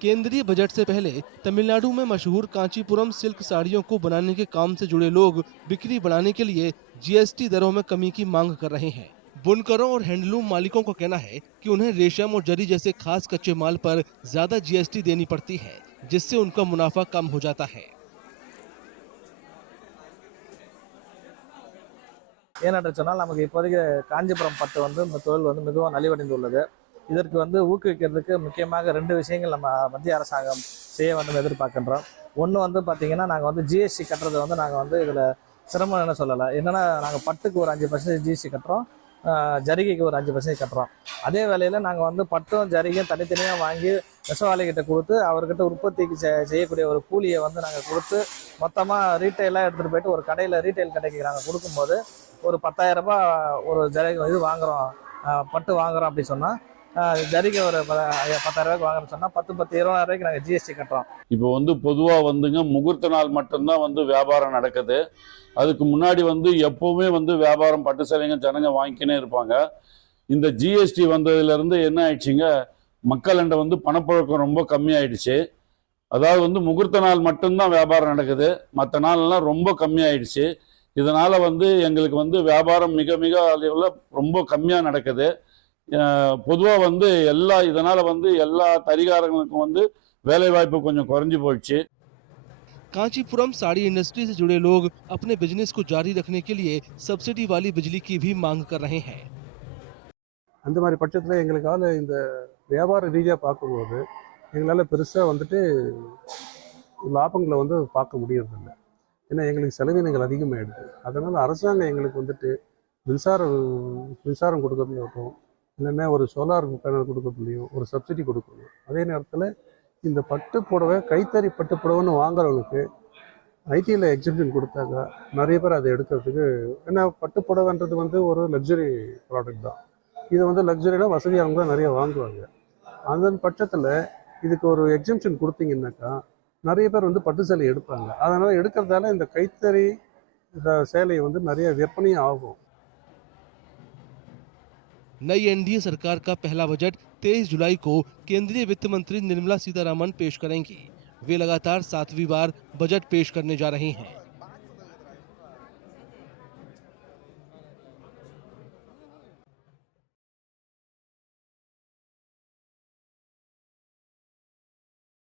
केंद्रीय बजट से पहले तमिलनाडु में मशहूर कांचीपुरम सिल्क साड़ियों को बनाने के काम से जुड़े लोग बिक्री बढ़ाने के लिए जीएसटी दरों में कमी की मांग कर रहे हैं। बुनकरों और हैंडलूम मालिकों का कहना है कि उन्हें रेशम और जरी जैसे खास कच्चे माल पर ज्यादा जीएसटी देनी पड़ती है, जिससे उनका मुनाफा कम हो जाता है। ஏனென்று சொன்னால் நமக்கு இப்போதைக்கு காஞ்சிபுரம் பட்டு இந்த தொழில் மிகவும் நலிவடைந்துள்ளது. இதற்கு ஊக்குவிக்கிறதுக்கு முக்கியமாக 2 விஷயங்கள் நம்ம மத்திய அரசாங்கம் செய்ய எதிர்பார்க்கின்றோம். ஒன்று பார்த்தீங்கன்னா நாங்கள் ஜிஎஸ்டி கட்டுறது நாங்கள் இதில் சிரமம் என்ன சொல்லலை. என்னென்னா நாங்கள் பட்டுக்கு ஒரு 5% ஜிஎஸ்டி கட்டுறோம், ஜரிகைக்கு ஒரு 5% கட்டுறோம். அதே வேளையில் நாங்கள் பட்டும் ஜரிகையும் தனித்தனியாக வாங்கி நெசவாளிகிட்ட கொடுத்து அவர்கிட்ட உற்பத்திக்கு செய்யக்கூடிய ஒரு கூலியை நாங்கள் கொடுத்து மொத்தமாக ரீட்டைலாக எடுத்துகிட்டு போயிட்டு ஒரு கடையில் ரீட்டைல் கடைக்கு நாங்கள் கொடுக்கும்போது ஒரு 10,000 ரூபாய் ஒரு ஜரிகை இது வாங்குகிறோம், பட்டு வாங்குகிறோம் அப்படி சொன்னால் ஜரிகை ஒரு 10,000 ரூபாய்க்கு வாங்குறோம்னு சொன்னால் 20,000 ரூபாய்க்கு நாங்கள் ஜிஎஸ்டி கட்டுறோம். இப்போ பொதுவாக முகூர்த்த நாள் மட்டும்தான் வியாபாரம் நடக்குது. அதுக்கு முன்னாடி எப்பவுமே வியாபாரம் பட்டு சேலைங்க ஜனங்க வாங்கிக்கினே இருப்பாங்க. இந்த ஜிஎஸ்டி வந்ததுலேருந்து என்ன ஆயிடுச்சுங்க, மக்கள்கிட்ட பணப்புழக்கம் ரொம்ப கம்மியாயிடுச்சு. அதாவது முகூர்த்த நாள் மட்டும்தான் வியாபாரம் நடக்குது, மற்ற நாள்லாம் ரொம்ப கம்மியாயிடுச்சு. இதனால எங்களுக்கு வியாபாரம் மிக மிக அளவில் ரொம்ப கம்மியாக நடக்குது. பொதுவாக இதனால எல்லா தறிகாரங்களுக்கும் வேலை வாய்ப்பு கொஞ்சம் குறைஞ்சு போயிடுச்சு. कांचीपुरम साड़ी इंडस्ट्री से जुड़े लोग अपने बिजनेस को जारी रखने के लिए सब्सिडी वाली बिजली की भी मांग कर रहे हैं। அந்த மாதிரி பட்சத்தில் எங்களுக்கால இந்த வியாபார ரீதியாக பார்க்கும்போது எங்களால் பெருசாக லாபங்களை பார்க்க முடியறதில்லை. ஏன்னா எங்களுக்கு செலவினங்கள் அதிகமாகிடுது. அதனால் அரசாங்கம் எங்களுக்கு மின்சாரம் கொடுக்கறதுலையும் இல்லைன்னா ஒரு சோலார் பேனல் கொடுக்கறதுலையும் ஒரு சப்சிடி கொடுக்கணும். அதே நேரத்தில் இந்த பட்டு புடவை கைத்தறி பட்டு புடவைன்னு வாங்குறவங்களுக்கு ஐடியில் எக்ஸிபிஷன் கொடுத்தாங்க நிறைய பேர் அதை எடுக்கிறதுக்கு. ஏன்னா பட்டு புடவைன்றது ஒரு லக்ஸரி ப்ராடக்ட் தான். இது லக்ஸரியில் வசதியானவங்க தான் நிறைய வாங்குவாங்க. அந்த பட்சத்தில் இதுக்கு ஒரு எக்ஸிபிஷன் கொடுத்தீங்கன்னாக்கா நிறைய பேர் பட்டு சேலை எடுப்பாங்க. அதனால் எடுக்கிறதால இந்த கைத்தறி சேலை நிறைய விற்பனையும் ஆகும். नई एनडीए सरकार का पहला बजट 23 जुलाई को केंद्रीय वित्त मंत्री निर्मला सीतारमण पेश करेंगी। वे लगातार 7वीं बार बजट पेश करने जा रही हैं।